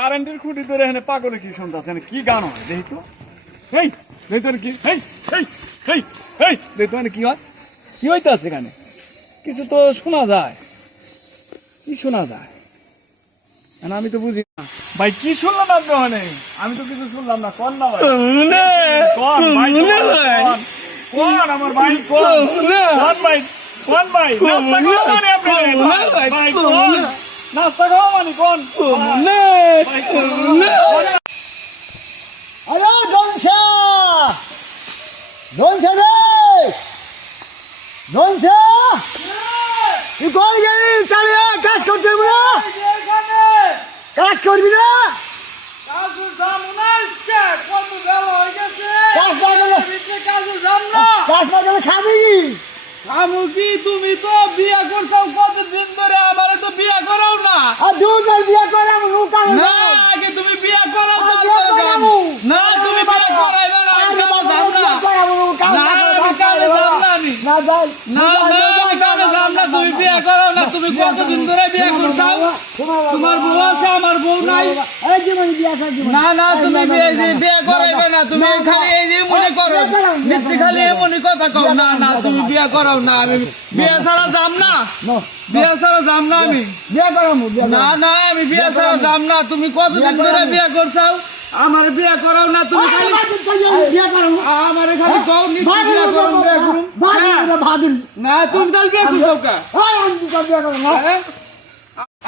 কারেন্টের খুঁটি ধরে এখানে পাগলে কি শুনতেছে কি গান হয় দেখি তো। এই দেখতে কি এই এই এই এই দেখতে কি হয়, কি হইতেছে এখানে? কিছু তো শোনা যায়, কি শোনা যায়? আমি তো বুঝি না ভাই, কি শুনলাম আপনি ওখানে? আমি তো কিছু শুনলাম না। কোন না ভাই, কোন ভাই, কোন আমার ভাই, কোন ভাই, কোন ভাই নাস্তা খাওয়া মানে কোন? আরে ধনসা ধনসা রে ধনসা, তুই কোন গেলি? চালিয়ে কাজ করতে হবে না, কাজ করবি না। কাজ না গেলে খাবি কি? তুমি তো বিয়ে করছো কতদিন ধরে, আমারে তো বিয়ে করাও না। আর দুবার বিয়ে করাবো না, আগে তুমি বিয়ে করাও তো। না, তুমি বিয়ে করাইবে না, আমি কামে যাব না। না, আমি কামে যাব না। না যাই না, আমি কামে যাব না। তুমি বিয়ে করাও না। তুমি কতদিন ধরে বিয়ে করছো? তোমার বউ আছে, আমার বউ নাই। এই জীবন বিয়ে কর জীবন। না না, তুমি বিয়ে করাইবে না। তুমি খালি এই যে মনে করো, মিথ্যে খালি এমনি কথা কও। না না, তুমি বিয়ে করাও না। আমি বিয়ে ছাড়া যাব না, বিয়ে ছাড়া যাব না। আমি বিয়ে করাবো না না, আমি বিয়ে ছাড়া যাব না। তুমি কতদিন ধরে বিয়ে করছো? আমার বিয়ে করাও না। তুমি খালি বিয়ে করাবো আমার খালি কও নি বিয়ে করুন, বিয়ে করুন। ভাদিন না, তুমি তাহলে বিয়ে করছো কা? আমি বিয়ে করবো না।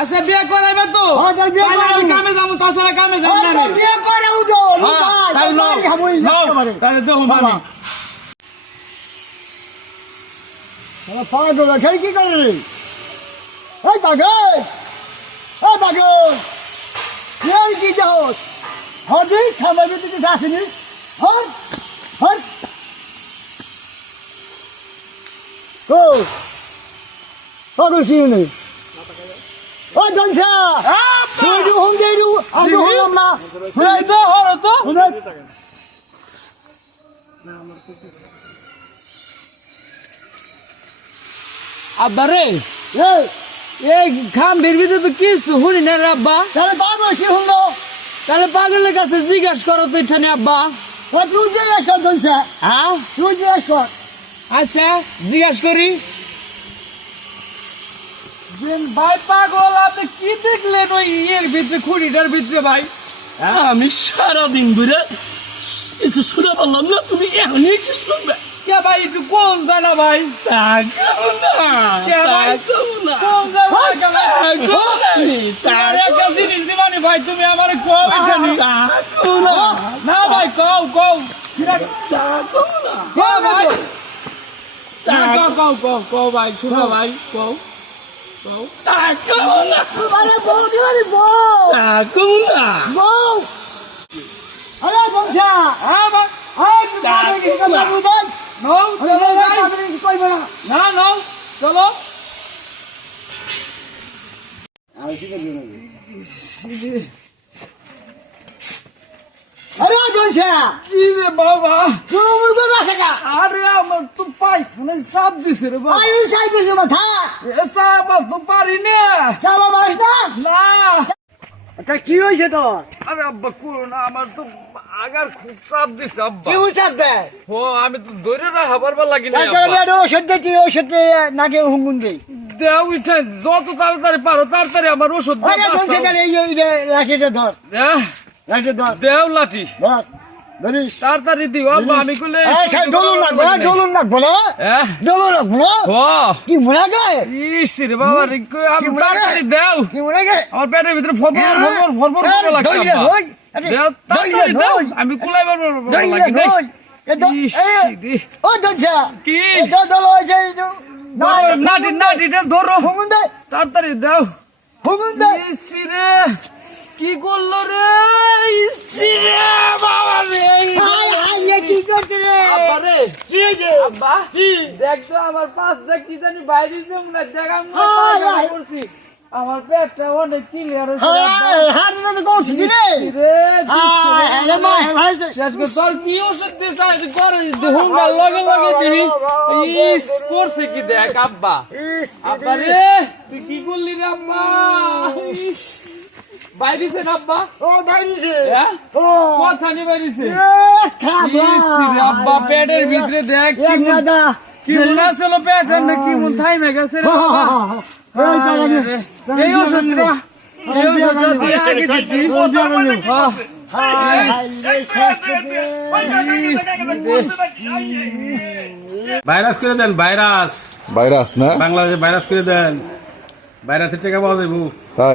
আচ্ছা, বিয়ে করাইবে তো? বিয়ে তাহলে আমি কামে যাবো, তাছাড়া কামে যাব না আমি। বিয়ে করাবো তো তাহলে নাও, তাহলে দেখুন আমি পাগল খেয়ে কি করে রে? ওই পাগল, ওই পাগল, তুই কি যাও? হদি খাবার দিতে আসিনি। হর হর ও পাগল কি নেই? ওই দনসা তুই হুন দেরু আমি হলাম না। তো হলো তো। আব্বা রে, এই খাম ভিতরে তো কিছু শুনি না রে আব্বা। তাহলে পাগল কি হলো? তাহলে পাগলের কাছে জিজ্ঞাসা করো তো এখানে আব্বা। তুই জিজ্ঞেস কর দনসা, হ্যাঁ তুই জিজ্ঞেস কর। আচ্ছা, জিজ্ঞাসা করি। ভাই পাগল, আপনি কি দেখলেন ওই ইয়ের ভিতরে, খুঁড়িটার ভিতরে ভাই? আমি সারাদিন ঘুরে কিছু শুনে পারলাম না, তুমি এখনই কিছু শুনবে। কে ভাই, একটু কোন যায় না ভাই? তাকাও না, কে ভাই? তাকাও না, কোন যায় ভাই? তাকাও না, তোমার একটা জিনিস দিবানি ভাই, তুমি আমারে কও এখানে। তাকাও না, না ভাই, কও কও। তাকাও না, কে ভাই? কও কও কও কও ভাই, শুনো ভাই, কও কও। তাকাও না, আরে বউ দিবানি বউ তাকাও না। বউ। আরে দনসা, হ্যাঁ ভাই, আরে পাগল কি কথা বুঝাই? নও আরে চলো ভাই। পাগল কি কইবে না? না নও, চলো। আরে দনসা, কি রে বাবা? তুই মুরগো রাসকা আরে আমার তো পাই ফোনে চাপ দিছে রে বাবা। আয়ু সাইবেছে মাথা এসা আমার তো পারি না। যাবা বাস না। না, তা কি হইছে তোর? আরে আব্বা করো না, আমার তো আগার খুব চাপ দিছে আব্বা। কি বুঝাবে? ও, আমি তো ধরে রাখাবার লাগি না তারপরে আব্বা। আমি ওষুধ দিচ্ছি, ওষুধ নাকে হুঙ্গুন দেই। দেও ইটা যত তাড়াতাড়ি পারো তাড়াতাড়ি আমার ওষুধ দাও, আরে দনসা, বাঁচাও। এই লাঠিটা ধর, দেও, লাঠি ধর, দেও লাঠি ধর, ধরিস। তাড়াতাড়ি দিও আব্বা, আমি কইলে ডলুন লাগবো না, ডলুন লাগবো না, হ্যাঁ ডলুন লাগবো না। ও কি মনে গে? ইস রে বাবা রে, আমি তাড়াতাড়ি দেও। কি মনে গে? আমার পেটের ভিতরে ফরফর ফরফর ফরফর করে লাগছে আব্বা। দেও, তাড়াতাড়ি দেও, আমি কুলাই পারবো লাগি দেই। ইস রে। ও দনসা, কি? এটা ডল হয়েছে, নাটি নাটিটা ধরো, হুঙ্গুন দে, তাড়াতাড়ি দাও। হুঙ্গুন দে। ইস রে, কি করলো রে? ইস রে বাবা রে। কি করছে রে? আব্বা রে, কি হয়েছে? আব্বা দেখ তো আমার পাঁচটা কি জানি বাইরে মনে দেখ, আমি হায়। করছি। আমার পেটটা অনেক ক্লিয়ার হয়েছে হাত করছি কি রে? শেষ করে তোর কি ওষুধ দিয়েছে করে হুঙ্গার লগে লগে দিই। ইস করছে কি দেখ আব্বা। আব্বা রে, তুই কি করলি রে আব্বা? ইস, বাইরেছেন আব্বা ও বাইরিছে হ্যাঁ ও কথা নিয়ে বাইরেছে খাবা আব্বা পেটের ভিতরে দেখ কি এক দাদা কি মন আসলো পেটের না কি মন থাইমে গেছে রে বাবা এই ওষুধটা দিয়ে আগে দিচ্ছি ভাইরাস করে দেন ভাইরাস ভাইরাস না বাংলাদেশে ভাইরাস করে দেন ভাইরাসের টাকা পাওয়া যাবো তাই